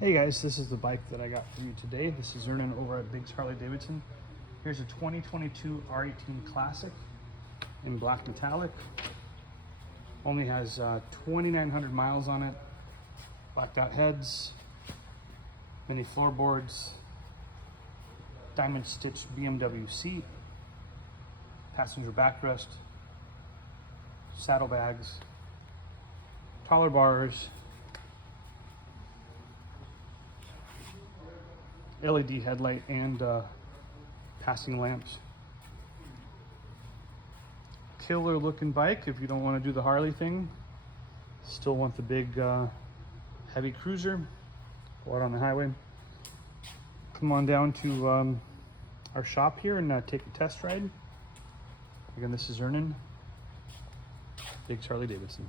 Hey guys, this is the bike that I got for you today. This is Ernan over at Biggs Harley Davidson. Here's a 2022 R18 Classic in black metallic. Only has 2,900 miles on it. Blacked out heads, mini floorboards, diamond stitched BMW seat, passenger backrest, saddlebags, taller bars, LED headlight, and passing lamps. Killer looking bike if you don't want to do the Harley thing. Still want the big heavy cruiser. Go out on the highway. Come on down to our shop here and take a test ride. Again, this is Ernan, Biggs Harley Davidson.